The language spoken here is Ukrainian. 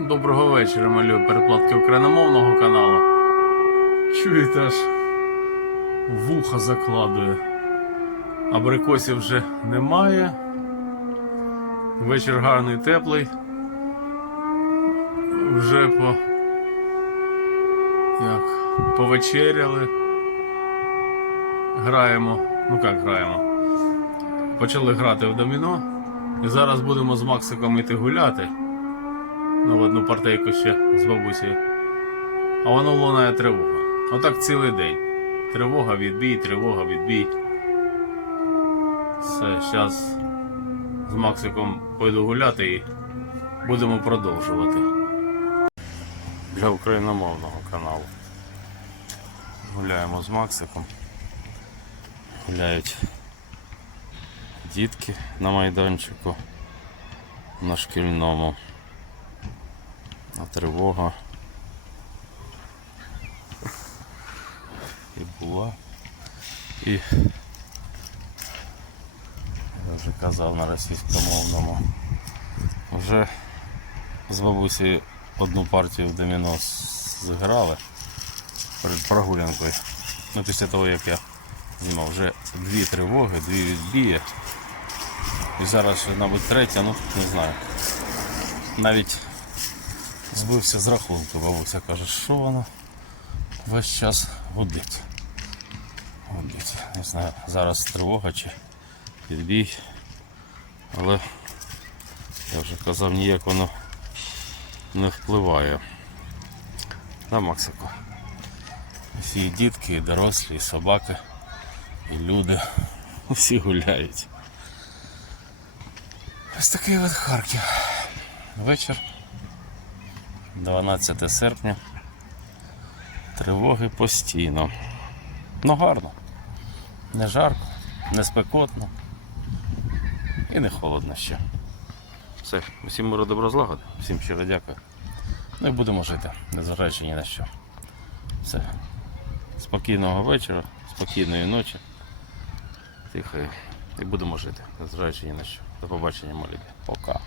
Доброго вечора, малю передплатки україномовного каналу. Чуєте аж вуха закладує. Абрикосів вже немає. Вечір гарний, теплий. Вже по. Як? Повечеряли. Граємо. Ну як граємо? Почали грати в доміно. І зараз будемо з Максиком йти гуляти. Ну, в одну партейку ще з бабусею. А воно лунає тривога. Отак цілий день. Тривога, відбій, тривога, відбій. Все, зараз з Максиком пойду гуляти і будемо продовжувати. Для україномовного каналу. Гуляємо з Максиком. Гуляють дітки на майданчику на шкільному. А тривога і була. І я вже казав на російськомовному. Вже з бабусею одну партію в доміно зіграли перед прогулянкою. Ну, після того як я знімав вже дві тривоги, дві відбії. І зараз мабуть, третя, ну не знаю. Навіть збився з рахунку, бабуся каже, що воно весь час гудить. Гудить. Не знаю, зараз тривога чи відбій. Але я вже казав, ніяк воно не впливає. На Максику. Всі і дітки, і дорослі, і собаки, і люди. Всі гуляють. Ось такий от Харків. Вечір. 12 серпня. Тривоги постійно. Ну гарно. Не жарко, не спекотно і не холодно ще. Все, усім миру добро злагоди, всім щиро дякую. Ну і будемо жити, незважаючи ні на що. Все. Спокійного вечора, спокійної ночі. Тихої. І будемо жити, незважаючи ні на що. До побачення, молі. Пока.